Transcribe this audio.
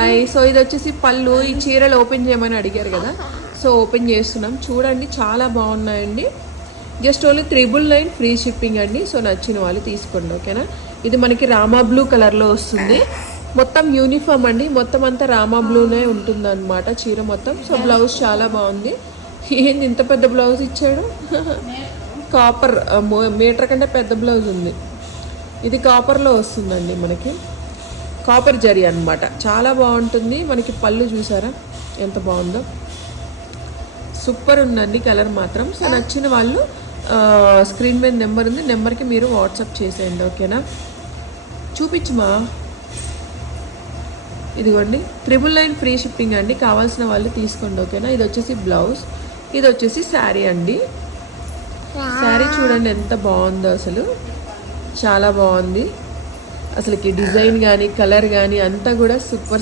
Hi. So ఇది వచ్చేసి పళ్ళు. ఈ చీరలు ఓపెన్ చేయమని అడిగారు కదా, సో ఓపెన్ చేస్తున్నాం. చూడండి చాలా బాగున్నాయండి. జస్ట్ ఓన్లీ 999 ఫ్రీ షిప్పింగ్ అండి. సో నచ్చిన వాళ్ళు తీసుకోండి, ఓకేనా. ఇది మనకి రామా బ్లూ కలర్లో వస్తుంది. మొత్తం యూనిఫామ్ అండి, మొత్తం అంతా రామా బ్లూనే ఉంటుంది అనమాట చీర మొత్తం. సో బ్లౌజ్ చాలా బాగుంది. ఏంది ఇంత పెద్ద బ్లౌజ్ ఇచ్చాడు? కాపర్ మీటర్ కంటే పెద్ద బ్లౌజ్ ఉంది. ఇది కాపర్లో వస్తుందండి మనకి, కాపర్ జరీ అనమాట. చాలా బాగుంటుంది. మనకి పళ్ళు చూసారా ఎంత బాగుందో, సూపర్ ఉందండి కలర్ మాత్రం. సో నచ్చిన వాళ్ళు స్క్రీన్ మీద నెంబర్ ఉంది, నెంబర్కి మీరు వాట్సాప్ చేసేయండి, ఓకేనా. చూపించుమా. ఇదిగోండి 999 ఫ్రీ షిప్పింగ్ అండి. కావాల్సిన వాళ్ళు తీసుకోండి, ఓకేనా. ఇది వచ్చేసి బ్లౌజ్, ఇది వచ్చేసి శారీ అండి. శారీ చూడండి ఎంత బాగుందో, అసలు చాలా బాగుంది. అసలుకి డిజైన్ కానీ కలర్ కానీ అంతా కూడా సూపర్